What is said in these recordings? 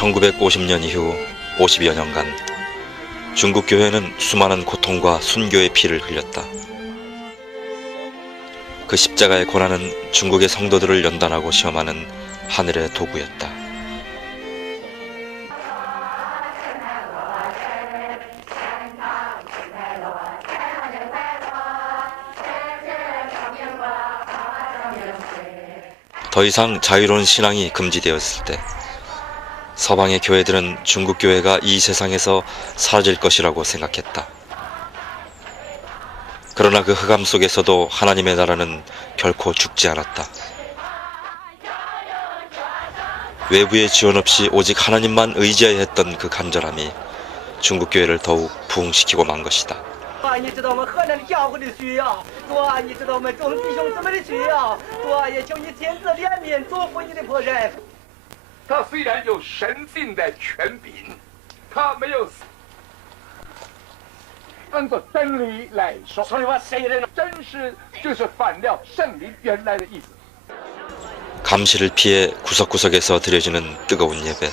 1950년 이후 50여 년간 중국 교회는 수많은 고통과 순교의 피를 흘렸다. 그 십자가의 고난은 중국의 성도들을 연단하고 시험하는 하늘의 도구였다. 더 이상 자유로운 신앙이 금지되었을 때 서방의 교회들은 중국 교회가 이 세상에서 사라질 것이라고 생각했다. 그러나 그 흑암 속에서도 하나님의 나라는 결코 죽지 않았다. 외부의 지원 없이 오직 하나님만 의지해야 했던 그 간절함이 중국 교회를 더욱 부흥시키고 만 것이다. 你知道我们河南的教会的需要，主啊，你知道我们众弟兄姊妹的需要，主啊，也求你天赐怜悯，祝福你的仆人。他虽然有神性的权柄，他没有按照真理来说，所以话谁人真是就是反了圣灵原来的意思。 감시를 피해 구석구석에서 드려지는 뜨거운 예배.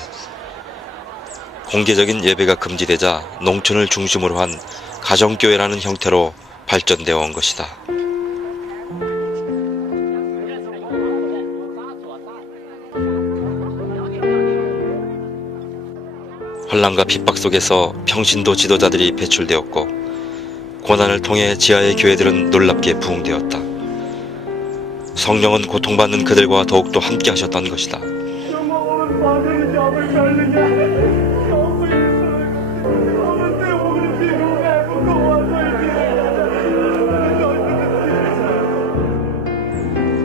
공개적인 예배가 금지되자 농촌을 중심으로 한 가정교회라는 형태로 발전되어 온 것이다. 혼란과 핍박 속에서 평신도 지도자들이 배출되었고 고난을 통해 지하의 교회들은 놀랍게 부흥되었다. 성령은 고통받는 그들과 더욱더 함께 하셨던 것이다.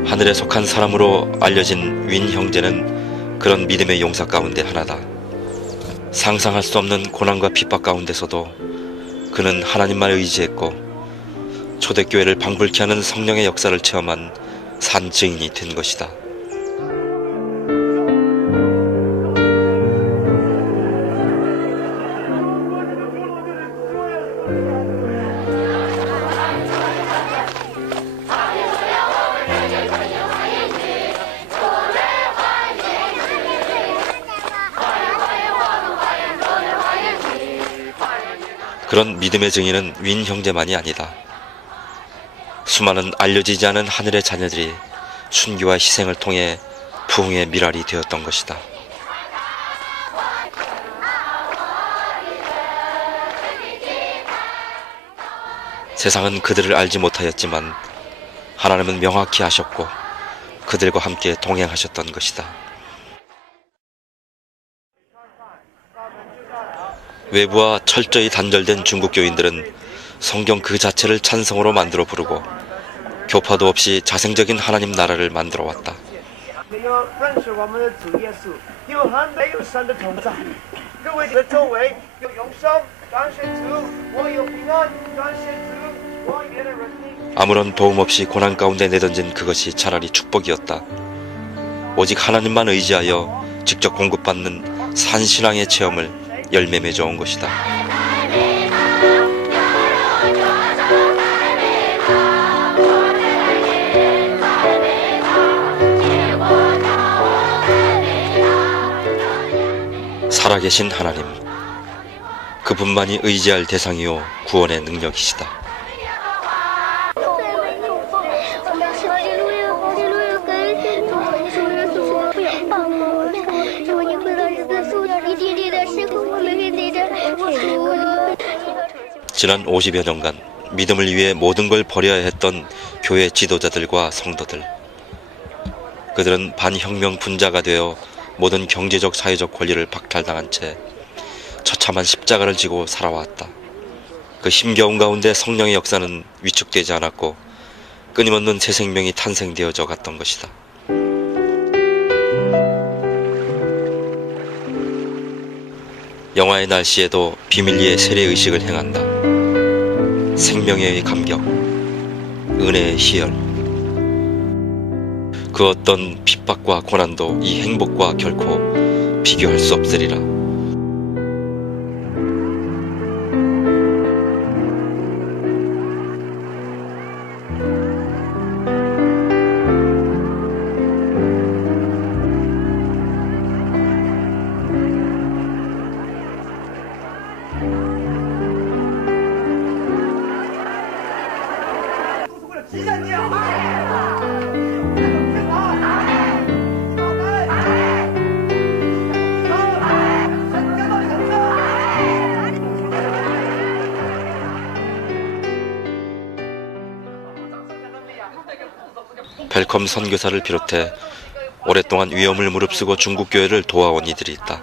하늘에 속한 사람으로 알려진 윈 형제는 그런 믿음의 용사 가운데 하나다. 상상할 수 없는 고난과 핍박 가운데서도 그는 하나님만 의지했고 초대교회를 방불케 하는 성령의 역사를 체험한 산 증인이 된 것이다. 그런 믿음의 증인은 윈 형제만이 아니다. 수많은 알려지지 않은 하늘의 자녀들이 순교와 희생을 통해 부흥의 미랄이 되었던 것이다. 세상은 그들을 알지 못하였지만 하나님은 명확히 아셨고 그들과 함께 동행하셨던 것이다. 외부와 철저히 단절된 중국 교인들은 성경 그 자체를 찬성으로 만들어 부르고 교파도 없이 자생적인 하나님 나라를 만들어 왔다. 아무런 도움 없이 고난 가운데 내던진 그것이 차라리 축복이었다. 오직 하나님만 의지하여 직접 공급받는 산신앙의 체험을 열매 맺어 온 것이다. 살아계신 하나님, 그분만이 의지할 대상이요 구원의 능력이시다. 지난 50여 년간 믿음을 위해 모든 걸 버려야 했던 교회 지도자들과 성도들. 그들은 반혁명 분자가 되어 모든 경제적 사회적 권리를 박탈당한 채 처참한 십자가를 지고 살아왔다. 그 힘겨운 가운데 성령의 역사는 위축되지 않았고 끊임없는 새 생명이 탄생되어져 갔던 것이다. 영화의 날씨에도 비밀리에 세례의식을 행한다. 생명의 감격, 은혜의 희열. 그 어떤 핍박과 고난도 이 행복과 결코 비교할 수 없으리라. 멜컴 선교사를 비롯해 오랫동안 위험을 무릅쓰고 중국교회를 도와온 이들이 있다.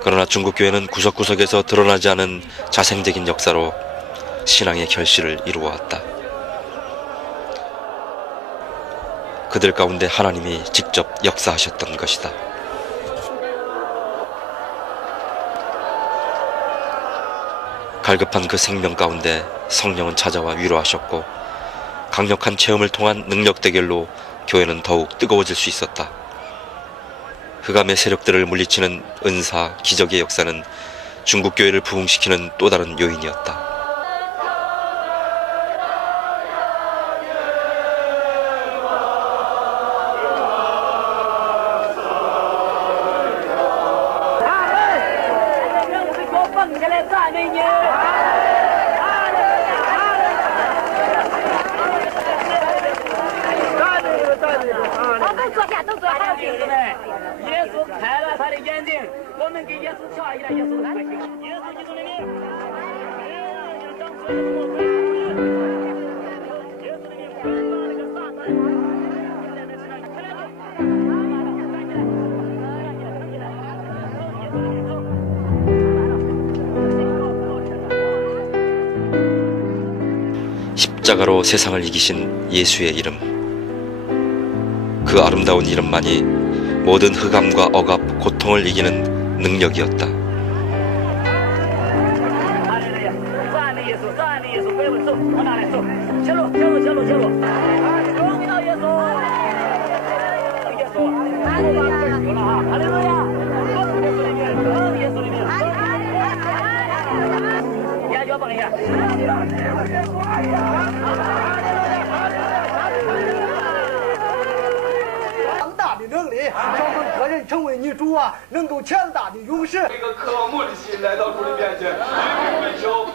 그러나 중국교회는 구석구석에서 드러나지 않은 자생적인 역사로 신앙의 결실을 이루어왔다. 그들 가운데 하나님이 직접 역사하셨던 것이다. 갈급한 그 생명 가운데 성령은 찾아와 위로하셨고 강력한 체험을 통한 능력 대결로 교회는 더욱 뜨거워질 수 있었다. 흑암의 세력들을 물리치는 은사, 기적의 역사는 중국교회를 부흥시키는 또 다른 요인이었다. 십자가로 세상을 이기신 예수의 이름, 그 아름다운 이름만이 모든 흑암과 억압, 고통을 이기는 능력이었다.一个渴慕的心来到主的面前，追求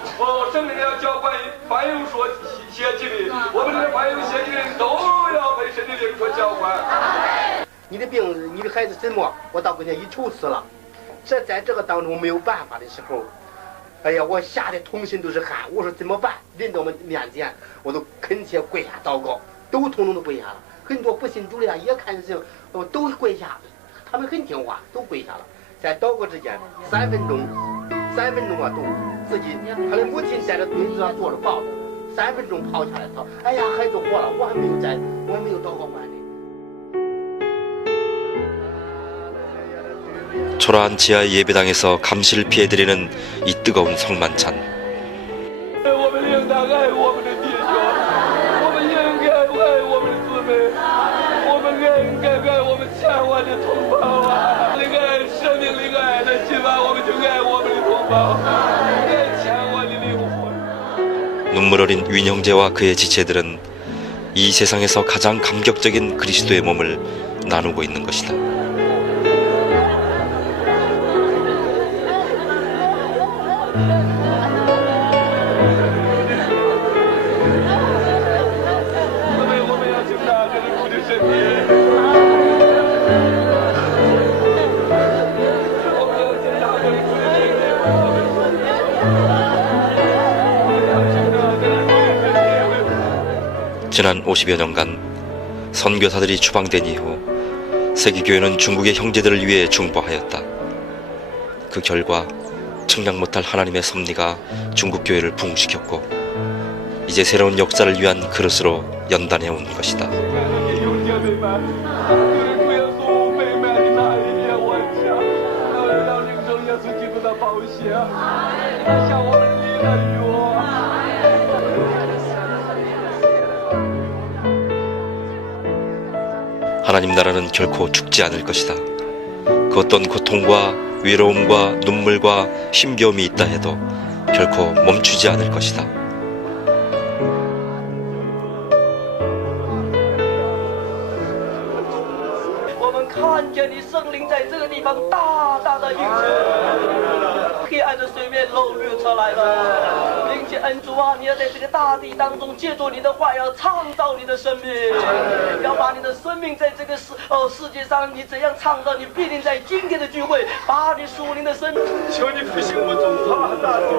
圣灵要浇灌凡有所邪气的，我们这些凡有邪气的人都要被神的灵所浇灌。你的病，你的孩子怎么？我到跟前一愁死了。在这个当中没有办法的时候，哎呀，我吓得通心都是汗。我说怎么办？临到我们面前，我都恳切跪下祷告，都统统都跪下了。很多不信主的呀，也看见都跪下，他们很听话，都跪下了。在祷告之间，3分钟啊，都自己他的母亲在这墩子上坐着抱着，3分钟跑下来，他哎呀，孩子活了，我还没有祷告完呢。 초라한 지하의 예배당에서 감시를 피해드리는 이 뜨거운 성만찬. 我们应当爱我们的弟兄，我们应该爱我们的姊妹，我们应该爱我们千万的同胞啊！那个生命里爱的希望，我们就爱我们的同胞，爱千万的灵魂。 눈물 어린 윈 형제와 그의 지체들은 이 세상에서 가장 감격적인 그리스도의 몸을 나누고 있는 것이다. 지난 50여 년간 선교사들이 추방된 이후 세계교회는 중국의 형제들을 위해 중보하였다. 그 결과 측량 못할 하나님의 섭리가 중국교회를 부흥시켰고 이제 새로운 역사를 위한 그릇으로 연단해 온 것이다. 하나님 나라는 결코 죽지 않을 것이다. 그 어떤 고통과 외로움과 눈물과 힘겨움이 있다 해도 결코 멈추지 않을 것이다. 我们看见你圣灵在这个地方大大的运行，黑暗的水面漏流出来了，并且恩主啊，你要在这个大地当中借助你的话，要创造你的生命，要把你的生命在这个世界上，你怎样创造，你必定在今天的聚会把你属灵的生命。求你复兴我们中华大地，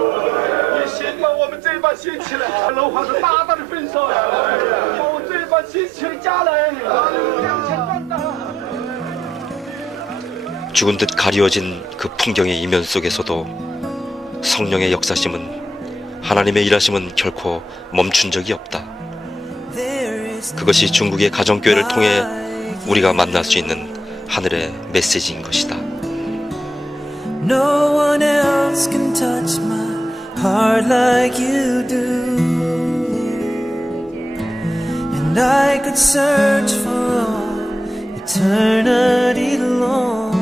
你先把我们这把掀起来，楼花是大大的焚烧呀，把我这把我亲请家人，2000万呐！ 죽은 듯 가리워진 그 풍경의 이면 속에서도 성령의 역사심은 하나님의 일하심은 결코 멈춘 적이 없다. 그것이 중국의 가정교회를 통해 우리가 만날 수 있는 하늘의 메시지인 것이다. No one else can touch my heart like you do. And I could search for all eternity long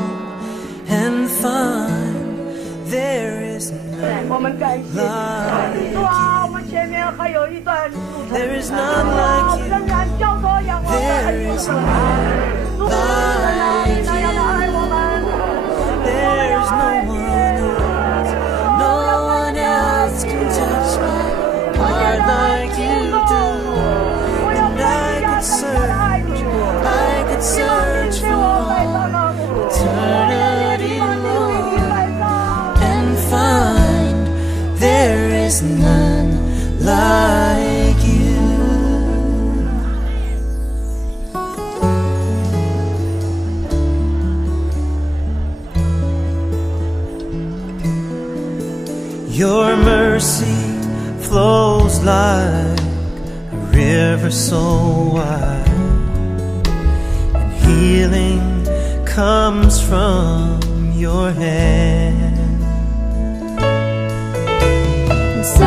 and find there is none 我们感谢 like 主啊，我们前面还有一段路程， There is none like you. 仍然交托仰望在主 There is 主 none 那样的爱我们。 There is no one else. No one else can touch my heart like you do. And I could search for all eternity long and find there is none like you. Your mercy flows like a river so wide, and healing comes from your hand. So